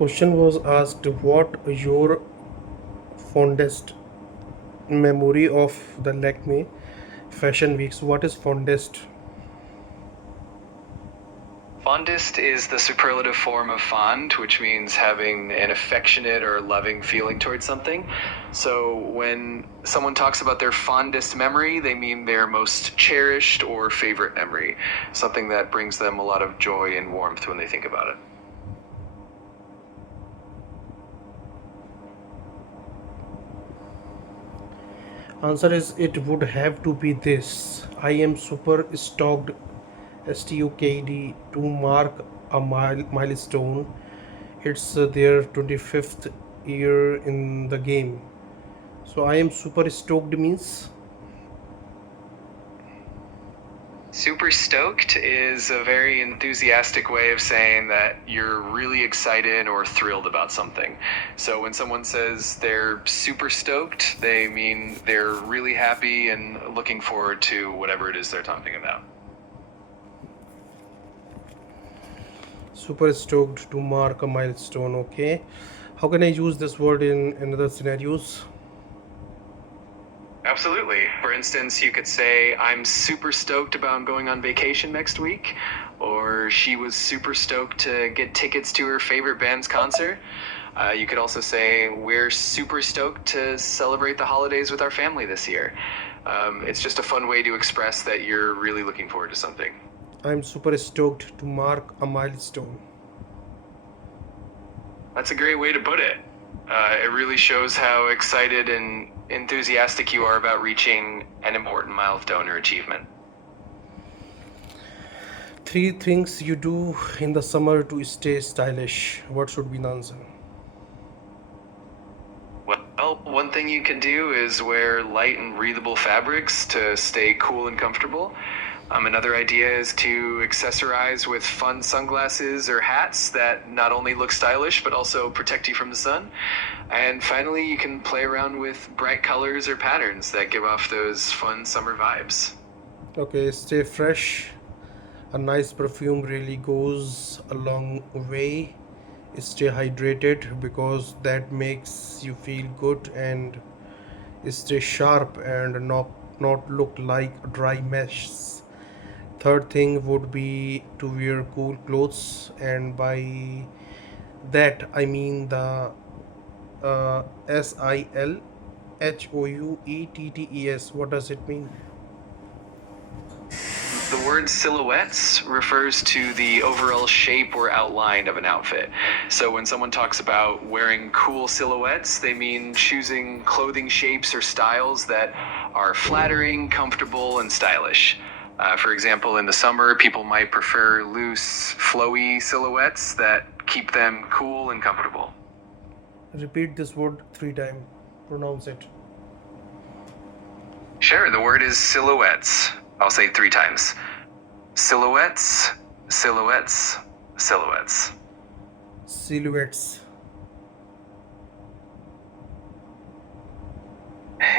Question was asked, what your fondest memory of the Lakme Fashion Weeks? What is fondest? Fondest is the superlative form of fond, which means having an affectionate or loving feeling towards something. So when someone talks about their fondest memory, they mean their most cherished or favorite memory, something that brings them a lot of joy and warmth when they think about it. Answer is, it would have to be this. I am super stoked, STUKD, to mark a milestone. It's their 25th year in the game. So I am super stoked means Super stoked is a very enthusiastic way of saying that you're really excited or thrilled about something. So when someone says they're super stoked, they mean they're really happy and looking forward to whatever it is they're talking about. super stoked to mark a milestone. Okay. How can I use this word in other scenarios? Absolutely. For instance, you could say, I'm super stoked about going on vacation next week, or she was super stoked to get tickets to her favorite band's concert. You could also say, we're super stoked to celebrate the holidays with our family this year. It's just a fun way to express that you're really looking forward to something. I'm super stoked to mark a milestone. That's a great way to put it. It really shows how excited and enthusiastic you are about reaching an important milestone or achievement. Three things you do in the summer to stay stylish. What should be the answer? Well, one thing you can do is wear light and breathable fabrics to stay cool and comfortable. Another idea is to accessorize with fun sunglasses or hats that not only look stylish but also protect you from the sun. And finally, you can play around with bright colors or patterns that give off those fun summer vibes. Okay, stay fresh. A nice perfume really goes a long way. Stay hydrated because that makes you feel good, and stay sharp and not look like a dry mess. Third thing would be to wear cool clothes, and by that I mean the SILHOUETTES. What does it mean? The word silhouettes refers to the overall shape or outline of an outfit. So when someone talks about wearing cool silhouettes, they mean choosing clothing shapes or styles that are flattering, comfortable, and stylish. For example, in the summer, people might prefer loose, flowy silhouettes that keep them cool and comfortable. Repeat this word three times. Pronounce it. Sure, the word is silhouettes. I'll say 3 times. Silhouettes, silhouettes, silhouettes. Silhouettes.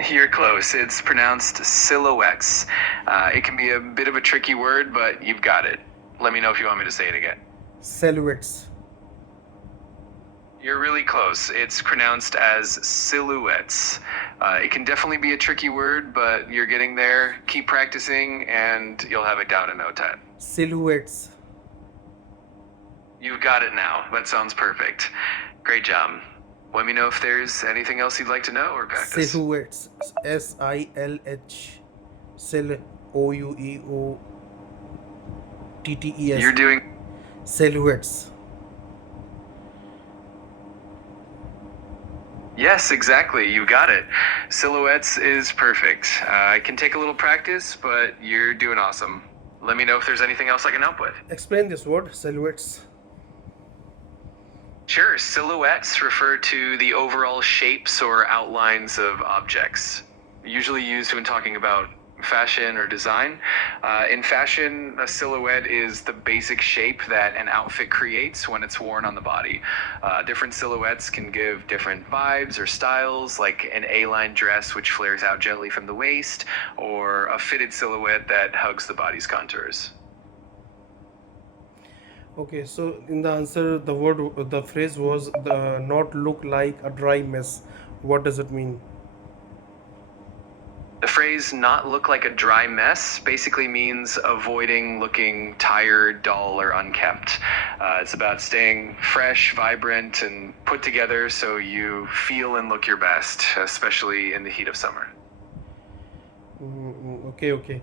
You're close. It's pronounced silhouettes. It can be a bit of a tricky word, but you've got it. Let me know if you want me to say it again. Silhouettes. You're really close. It's pronounced as silhouettes. It can definitely be a tricky word, but you're getting there. Keep practicing, and you'll have it down in no time. Silhouettes. You've got it now. That sounds perfect. Great job. Let me know if there's anything else you'd like to know or practice. Silhouettes. SILH. Sil. OUEOTTES. You're doing Silhouettes. Yes, exactly. You got it. Silhouettes is perfect. It can take a little practice, but you're doing awesome. Let me know if there's anything else I can help with. Explain this word, silhouettes. Sure, silhouettes refer to the overall shapes or outlines of objects, usually used when talking about fashion or design. In fashion, a silhouette is the basic shape that an outfit creates when it's worn on the body. Different silhouettes can give different vibes or styles, like an A-line dress which flares out gently from the waist, or a fitted silhouette that hugs the body's contours. Okay, so in the answer, the phrase was the not look like a dry mess. What does it mean? The phrase not look like a dry mess basically means avoiding looking tired, dull, or unkept. It's about staying fresh, vibrant, and put together so you feel and look your best, especially in the heat of summer. Okay, okay.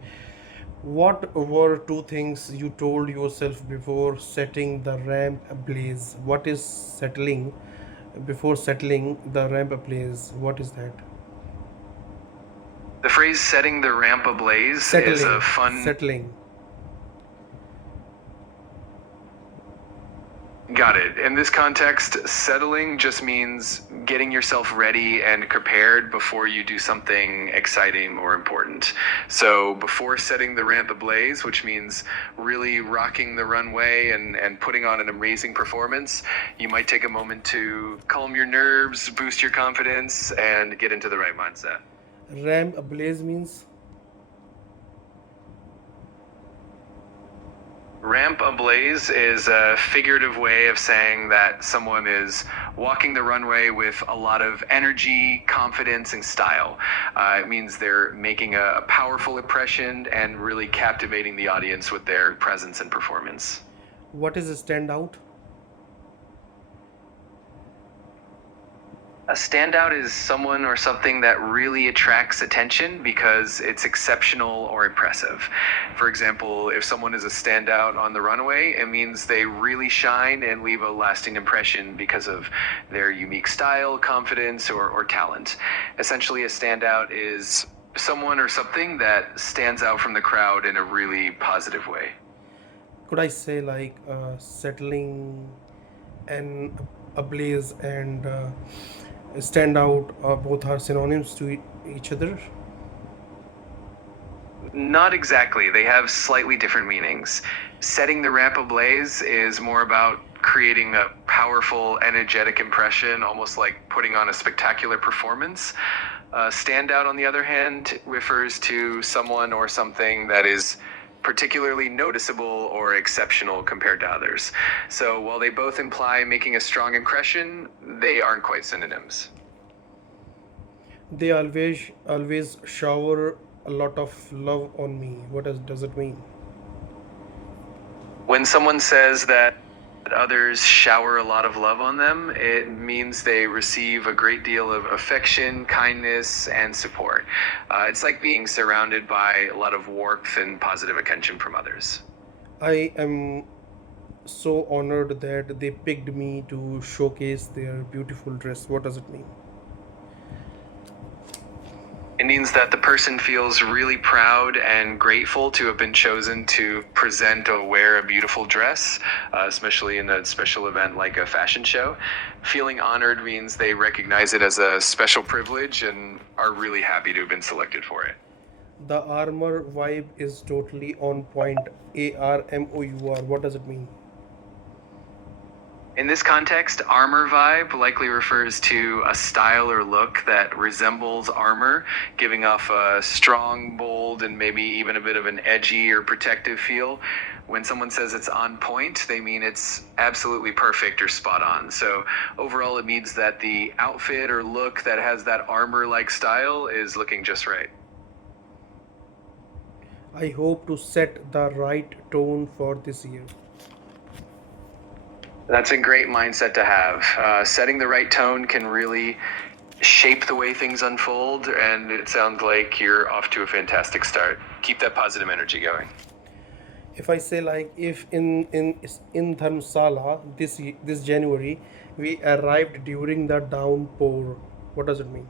What were two things you told yourself before setting the ramp ablaze? What is settling before settling the ramp ablaze? What is that? The phrase setting the ramp ablaze is a Settling, fun. settling. Got it. In this context, settling just means getting yourself ready and prepared before you do something exciting or important. So, before setting the ramp ablaze, which means really rocking the runway and putting on an amazing performance, you might take a moment to calm your nerves, boost your confidence, and get into the right mindset. Ramp ablaze means Ramp ablaze is a figurative way of saying that someone is walking the runway with a lot of energy, confidence, and style. It means they're making a powerful impression and really captivating the audience with their presence and performance. what is a standout? A standout is someone or something that really attracts attention because it's exceptional or impressive. For example, if someone is a standout on the runway, it means they really shine and leave a lasting impression because of their unique style, confidence, or talent. Essentially, a standout is someone or something that stands out from the crowd in a really positive way. Could I say like settling and ablaze and stand out both are synonyms to each other? Not exactly. They have slightly different meanings. Setting the ramp ablaze is more about creating a powerful, energetic impression, almost like putting on a spectacular performance. Standout, on the other hand, refers to someone or something that is particularly noticeable or exceptional compared to others. So while they both imply making a strong impression, they aren't quite synonyms. They always shower a lot of love on me. Does it mean? When someone says that others shower a lot of love on them, it means they receive a great deal of affection, kindness, and support. It's like being surrounded by a lot of warmth and positive attention from others. I am so honored that they picked me to showcase their beautiful dress. What does it mean? It means that the person feels really proud and grateful to have been chosen to present or wear a beautiful dress, especially in a special event like a fashion show. Feeling honored means they recognize it as a special privilege and are really happy to have been selected for it. The armor vibe is totally on point. ARMOUR. What does it mean? In this context, armor vibe likely refers to a style or look that resembles armor, giving off a strong, bold, and maybe even a bit of an edgy or protective feel. When someone says it's on point, they mean it's absolutely perfect or spot on. So overall, it means that the outfit or look that has that armor-like style is looking just right. I hope to set the right tone for this year. That's a great mindset to have. Setting the right tone can really shape the way things unfold, and it sounds like you're off to a fantastic start. Keep that positive energy going. If I say like if in Dharamsala this January we arrived during the downpour, what does it mean?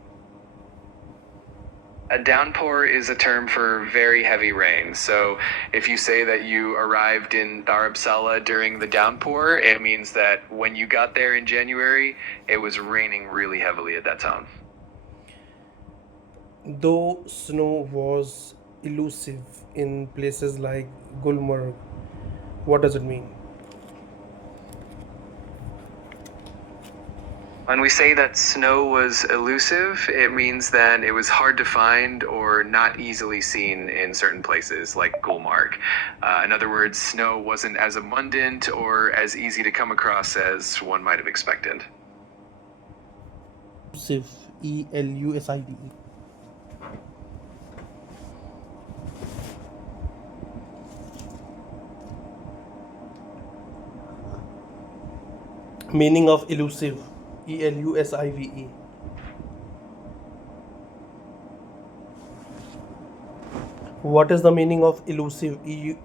A downpour is a term for very heavy rain. So if you say that you arrived in Dharamsala during the downpour, it means that when you got there in January, it was raining really heavily at that time. Though snow was elusive in places like Gulmarg, what does it mean? When we say that snow was elusive, it means that it was hard to find or not easily seen in certain places, like Gulmarg. In other words, snow wasn't as abundant or as easy to come across as one might have expected. Elusive, Elusive. Meaning of elusive, Elusive. What is the meaning of elusive, Elusive?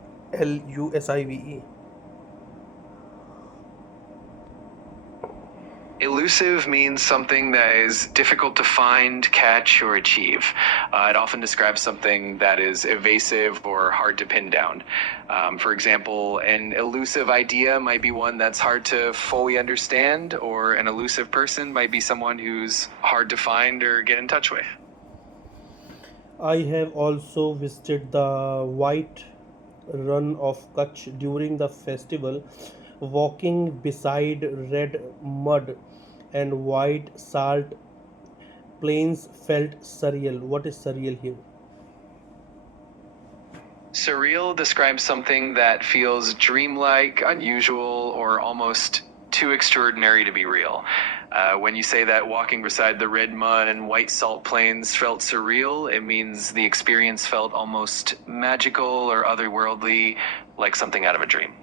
Elusive means something that is difficult to find, catch, or achieve. It often describes something that is evasive or hard to pin down. For example, an elusive idea might be one that's hard to fully understand, or an elusive person might be someone who's hard to find or get in touch with. I have also visited the White Run of Kutch during the festival. Walking beside red mud and white salt plains felt surreal. What is surreal here? Surreal describes something that feels dreamlike, unusual, or almost too extraordinary to be real. When you say that walking beside the red mud and white salt plains felt surreal, it means the experience felt almost magical or otherworldly, like something out of a dream.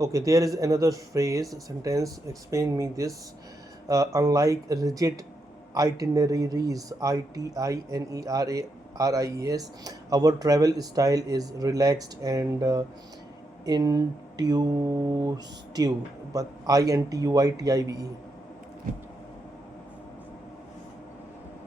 Okay, there is another phrase, sentence, explain me this. Unlike rigid itineraries, Itineries, our travel style is relaxed and intuitive, but Intuitive.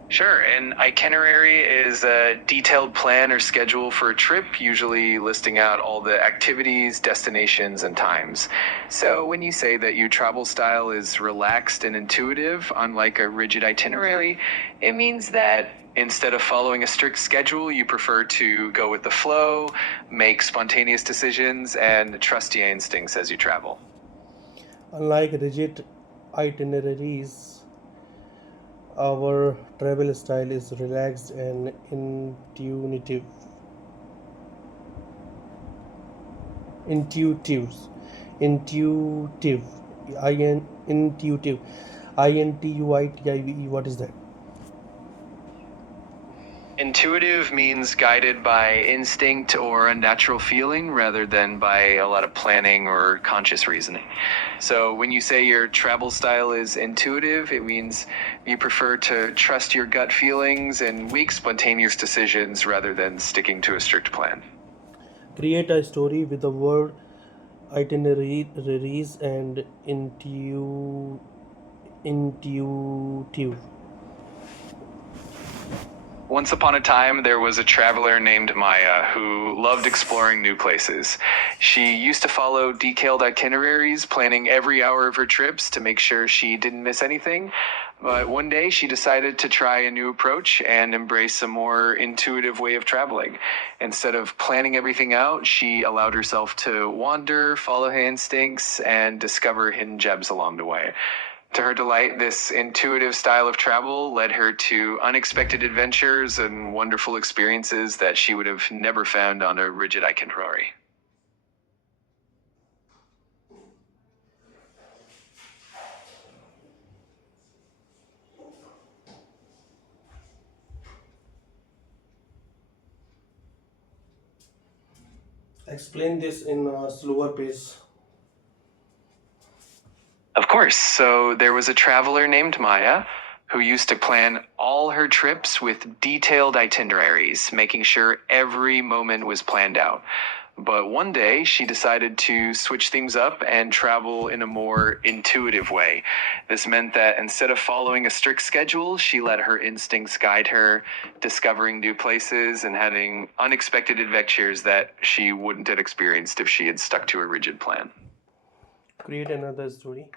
Sure, an itinerary is a detailed plan or schedule for a trip, usually listing out all the activities, destinations, and times. So when you say that your travel style is relaxed and intuitive, unlike a rigid itinerary, it means that instead of following a strict schedule, you prefer to go with the flow, make spontaneous decisions, and trust your instincts as you travel. Unlike rigid itineraries, our travel style is relaxed and intuitive. Intuitive. Intuitive. Intuitive. Intuitive. What is that? Intuitive means guided by instinct or a natural feeling rather than by a lot of planning or conscious reasoning. So when you say your travel style is intuitive, it means you prefer to trust your gut feelings and make spontaneous decisions rather than sticking to a strict plan. Create a story with the word itineraries and intuitive. Once upon a time, there was a traveler named Maya who loved exploring new places. She used to follow detailed itineraries, planning every hour of her trips to make sure she didn't miss anything. But one day, she decided to try a new approach and embrace a more intuitive way of traveling. Instead of planning everything out, she allowed herself to wander, follow her instincts, and discover hidden gems along the way. To her delight, this intuitive style of travel led her to unexpected adventures and wonderful experiences that she would have never found on a rigid itinerary. Explain this in a slower pace. Of course, so there was a traveler named Maya who used to plan all her trips with detailed itineraries, making sure every moment was planned out. But one day she decided to switch things up and travel in a more intuitive way. This meant that instead of following a strict schedule, she let her instincts guide her, discovering new places and having unexpected adventures that she wouldn't have experienced if she had stuck to a rigid plan. Create another story.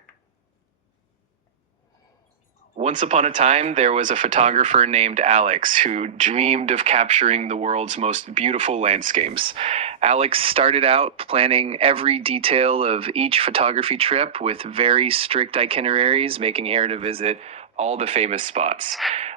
Once upon a time, there was a photographer named Alex who dreamed of capturing the world's most beautiful landscapes. Alex started out planning every detail of each photography trip with very strict itineraries, making sure to visit all the famous spots.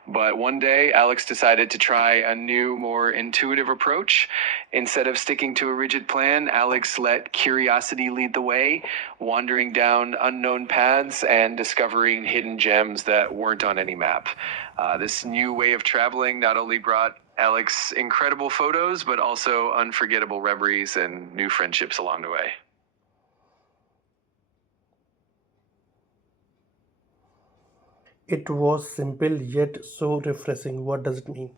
But one day, Alex decided to try a new, more intuitive approach. Instead of sticking to a rigid plan, Alex let curiosity lead the way, wandering down unknown paths and discovering hidden gems that weren't on any map. This new way of traveling not only brought Alex incredible photos, but also unforgettable reveries and new friendships along the way. It was simple yet so refreshing. What does it mean?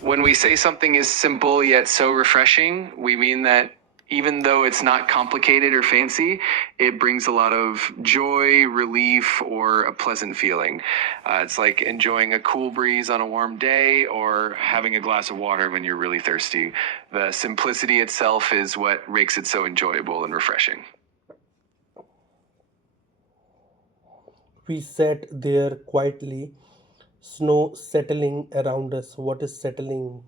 When we say something is simple yet so refreshing, we mean that even though it's not complicated or fancy, it brings a lot of joy, relief, or a pleasant feeling. It's like enjoying a cool breeze on a warm day or having a glass of water when you're really thirsty. The simplicity itself is what makes it so enjoyable and refreshing. We sat there quietly, snow settling around us. What is settling?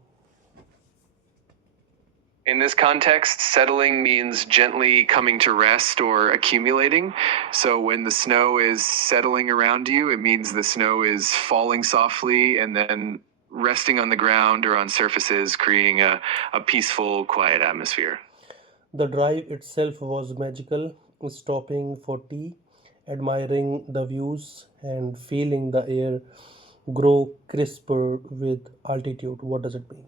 In this context, settling means gently coming to rest or accumulating. So when the snow is settling around you, it means the snow is falling softly and then resting on the ground or on surfaces, creating a peaceful, quiet atmosphere. The drive itself was magical, stopping for tea, admiring the views, and feeling the air grow crisper with altitude. What does it mean?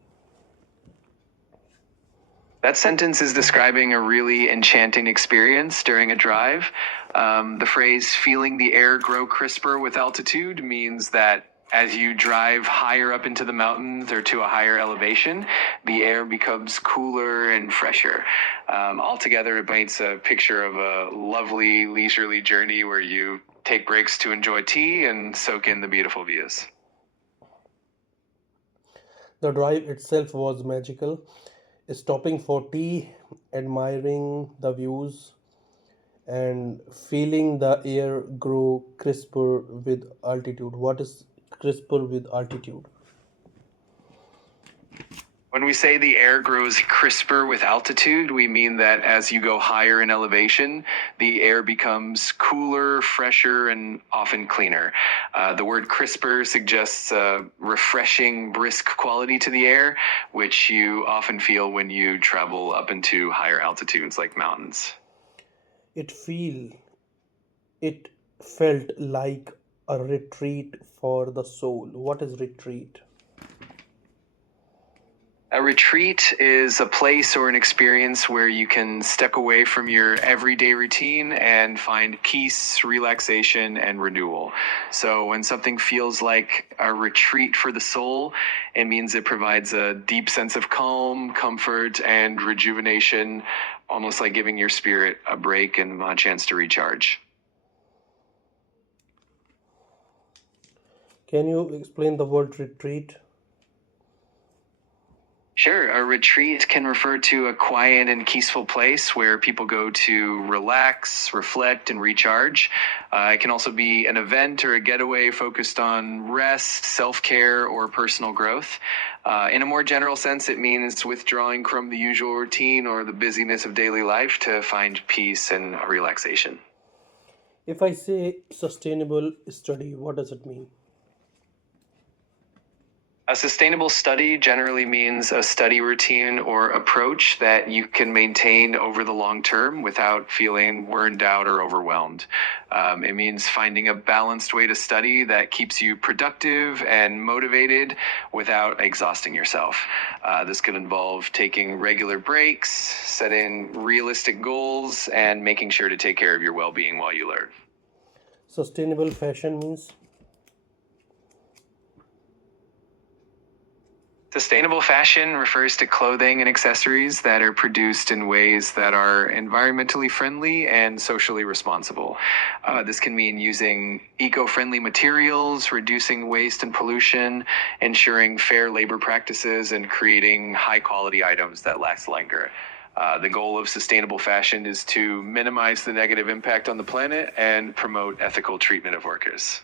That sentence is describing a really enchanting experience during a drive. The phrase feeling the air grow crisper with altitude means that as you drive higher up into the mountains or to a higher elevation, the air becomes cooler and fresher. Altogether, it paints a picture of a lovely, leisurely journey where you take breaks to enjoy tea and soak in the beautiful views. The drive itself was magical, stopping for tea, admiring the views, and feeling the air grow crisper with altitude. What is crisper with altitude? When we say the air grows crisper with altitude, we mean that as you go higher in elevation, the air becomes cooler, fresher, and often cleaner. The word crisper suggests a refreshing, brisk quality to the air, which you often feel when you travel up into higher altitudes like mountains. It feel it felt like a retreat for the soul. What is retreat? A retreat is a place or an experience where you can step away from your everyday routine and find peace, relaxation, and renewal. So, when something feels like a retreat for the soul, it means it provides a deep sense of calm, comfort, and rejuvenation, almost like giving your spirit a break and a chance to recharge. Can you explain the word retreat? Sure. A retreat can refer to a quiet and peaceful place where people go to relax, reflect, and recharge. It can also be an event or a getaway focused on rest, self care, or personal growth. In a more general sense, it means withdrawing from the usual routine or the busyness of daily life to find peace and relaxation. If I say sustainable study, what does it mean? A sustainable study generally means a study routine or approach that you can maintain over the long term without feeling burned out or overwhelmed. It means finding a balanced way to study that keeps you productive and motivated without exhausting yourself. This could involve taking regular breaks, setting realistic goals, and making sure to take care of your well being while you learn. Sustainable fashion means Sustainable fashion refers to clothing and accessories that are produced in ways that are environmentally friendly and socially responsible. This can mean using eco friendly materials, reducing waste and pollution, ensuring fair labor practices, and creating high quality items that last longer. The goal of sustainable fashion is to minimize the negative impact on the planet and promote ethical treatment of workers.